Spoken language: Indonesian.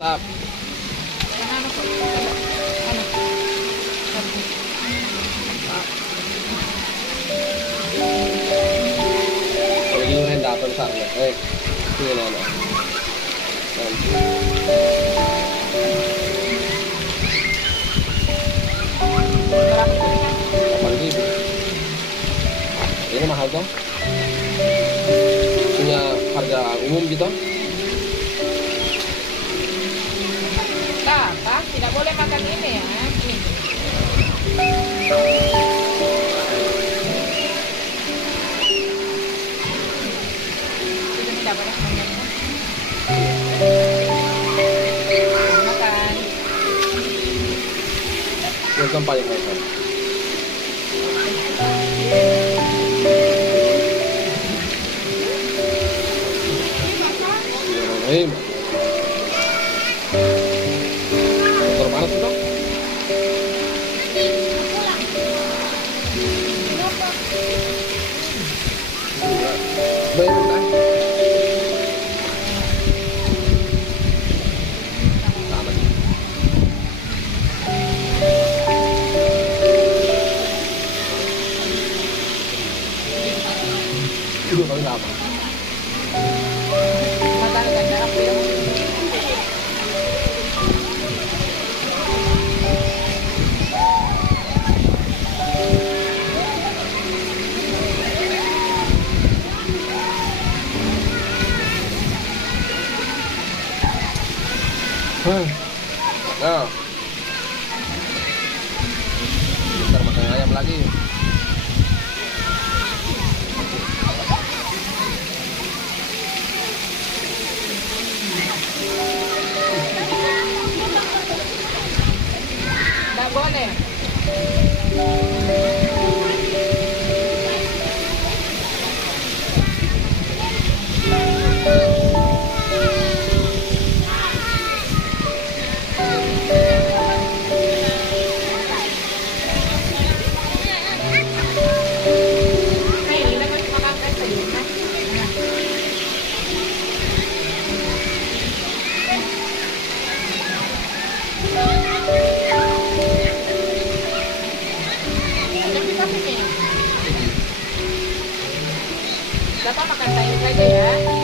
Tap. Ano po? Ano? Pagiging yung hendapan sa akin. Sige na ano. Marami po yan. 8,000. Ini mahal dong. Punya harga umum gitu. Pak, tidak boleh makan ini ya. Ini. Itu tidak boleh makan. Makan. Yang paling mahal. Motor mana sih dong? Bayar rendah. Sama sih. Itu paling lama. Makan ganda apa ya? Nah. Ntar makan ayam lagi. Tidak boleh. Bapak makan sayur saja ya.